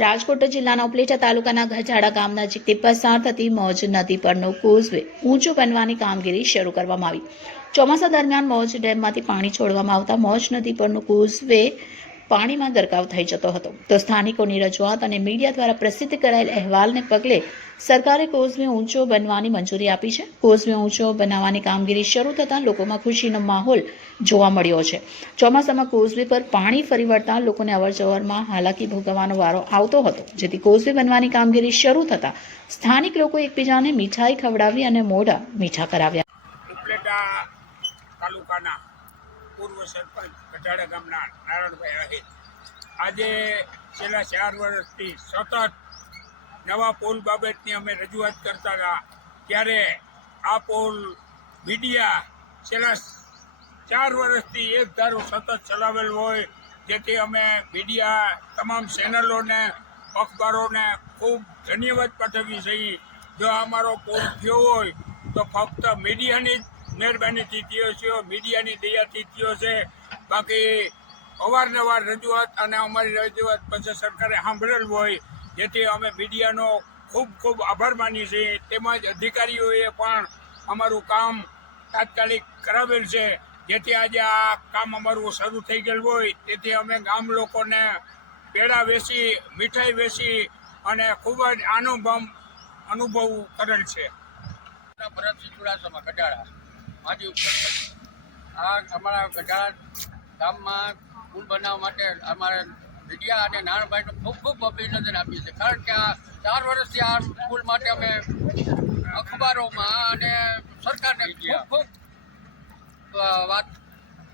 રાજકોટ જિલ્લાના ઉપલેટા તાલુકાના ગજાડા ગામ નજીકથી પસાર થતી મોજ નદી પરનો કોઝવે ઊંચું બનવાની કામગીરી શરૂ કરવામાં આવી। ચોમાસા દરમિયાન મોજ ડેમમાંથી પાણી છોડવામાં આવતા મોજ નદી પરનો કોઝવે પાણીમાં ગરકાવ થઈ જતો હતો, તો સ્થાનિકોની રજૂઆત અને મીડિયા દ્વારા પ્રસિદ્ધ કરાયેલ અહેવાલને પગલે સરકારે કોઝવે ઊંચો બનવાની મંજૂરી આપી છે। કોઝવે ઊંચો બનાવવાની કામગીરી શરૂ થતાં લોકોમાં ખુશીનો માહોલ જોવા મળ્યો છે। ચોમાસામાં કોઝવે પર પાણી ફરી વળતા લોકોને અવરજવરમાં હાલાકી ભોગવવાનો વારો આવતો હતો, જેથી કોઝવે બનવાની કામગીરી શરૂ થતાં સ્થાનિક લોકો એકબીજાને મીઠાઈ ખવડાવી અને મોઢા મીઠા કરાવ્યા। ઉપલેટા તાલુકાના પૂર્વ સરપંચ ગઢાડા ગામના નારાયણભાઈ આહિર આજે છેલ્લા 4 વર્ષથી સતત નવા પુલ બાબતની અમે રજૂઆત કરતા હતા, ત્યારે આ પુલ મીડિયા છેલ્લા 4 વર્ષથી એક ધારું સતત ચલાવેલ હોય, જેથી અમે મીડિયા તમામ ચેનલોને અખબારોને ખૂબ ધન્યવાદ પાઠવીએ છીએ। જો અમારો પુલ થયો હોય તો ફક્ત મીડિયાની જ મહેરબાનીથી થયો છે, મીડિયાની દયાથી થયો છે। બાકી અવારનવાર રજૂઆત અને અમારી રજૂઆત પછી સરકારે સાંભળેલ હોય, જેથી અમે મીડિયાનો ખૂબ ખૂબ આભાર માનીએ છીએ। તેમજ અધિકારીઓએ પણ અમારું કામ તાત્કાલિક કરાવેલ છે, જેથી આજે આ કામ અમારું શરૂ થઈ ગયેલું હોય, તેથી અમે ગામ લોકોને પેડા વેચી મીઠાઈ વેચી અને ખૂબ જ અનુભવ કરેલ છે। ભરતસિંહ ચુડાસમા ગઢાડા માજી ઉપસરપંચ। આ અમારા ગઢાડા ગામમાં પુલ બનાવવા માટે અમારે મીડિયા અને નારાયણભાઈનો ખૂબ ખૂબ અભિનંદન આપીએ છીએ, કારણ કે આ 4 વર્ષથી આ પુલ માટે અમે અખબારોમાં અને સરકારને ખૂબ ખૂબ વાત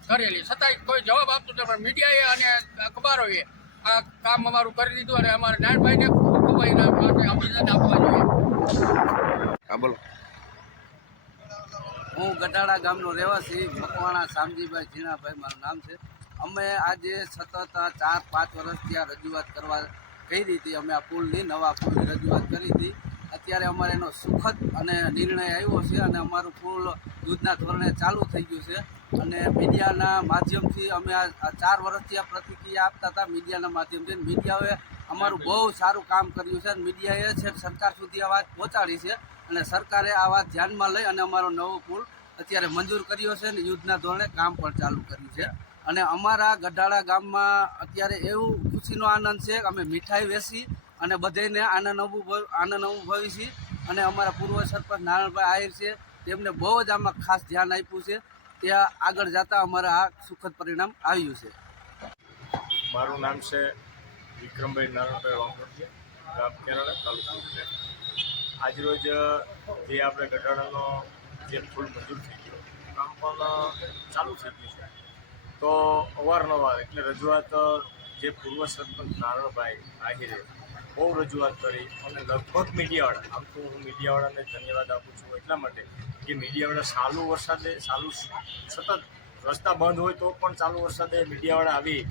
કરેલી, છતાંય કોઈ જવાબ આપતું નથી, પણ મીડિયાએ અને અખબારોએ આ કામ અમારું કરી દીધું અને અમારા નારાયણભાઈને ખૂબ ખૂબ એના માટે અભિનંદન આપવા જોઈએ। હા બોલો। હું ગઢાડા ગામનો રહેવાસી મકવાણા શામજીભાઈ ઝીણાભાઈ મારું નામ છે। અમે આજે સતત 4-5 વર્ષથી આ રજૂઆત કરવા કહી હતી। અમે આ પુલની નવા પુલની રજૂઆત કરી હતી। અત્યારે અમારે એનો સુખદ અને નિર્ણય આવ્યો છે અને અમારું પુલ યુદ્ધના ધોરણે ચાલુ થઈ ગયું છે। અને મીડિયાના માધ્યમથી અમે આ 4 વર્ષથી આ પ્રતિક્રિયા આપતા હતા મીડિયાના માધ્યમથી। મીડિયાએ અમારું બહુ સારું કામ કર્યું છે અને મીડિયાએ છે સરકાર સુધી આ વાત પહોંચાડી છે અને સરકારે આ વાત ધ્યાનમાં લઈ અને અમારો નવો પુલ અત્યારે મંજૂર કર્યો છે અને યુદ્ધના ધોરણે કામ પણ ચાલુ કર્યું છે। અને અમારા ગઢાડા ગામમાં અત્યારે એવું ખુશીનો આનંદ છે કે અમે મીઠાઈ વેચી અને બધાને આનંદ અનુભવી છીએ। અને અમારા પૂર્વ સરપંચ નારાયણભાઈ આહિર છે, તેમને બહુ જ આમાં ખાસ ધ્યાન આપ્યું છે, ત્યાં આગળ જતાં અમારે આ સુખદ પરિણામ આવ્યું છે। મારું નામ છે વિક્રમભાઈ નારાયણભાઈ વાંગોડિયા, ગામ કેરાળા, તાલુકો ઉપલેટા। આજરોજ જે આપણે ગઢાડાનો જે પુલ મંજૂર થઈ ગયો, કામ પણ ચાલુ થઈ ગયું છે, તો અવારનવાર એટલે રજૂઆત જે પૂર્વ સરપંચ નારાયણભાઈ આહિરે બહુ રજૂઆત કરી અને લગભગ મીડિયાવાળા, આમ તો હું મીડિયાવાળાને ધન્યવાદ આપું છું એટલા માટે કે મીડિયાવાળા ચાલુ વરસાદે સતત રસ્તા બંધ હોય તો પણ ચાલુ વરસાદે મીડિયાવાળા આવી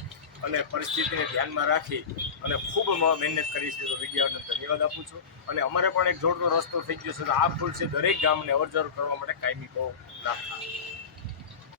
અને પરિસ્થિતિને ધ્યાનમાં રાખી અને ખૂબ મહેનત કરી છે, તો મીડિયાવાળાને ધન્યવાદ આપું છું। અને અમારે પણ એક જોડતો રસ્તો થઈ ગયો છે, તો આ પુલ છે દરેક ગામને અવરજવર કરવા માટે કાયમી બહુ લાભ થાય।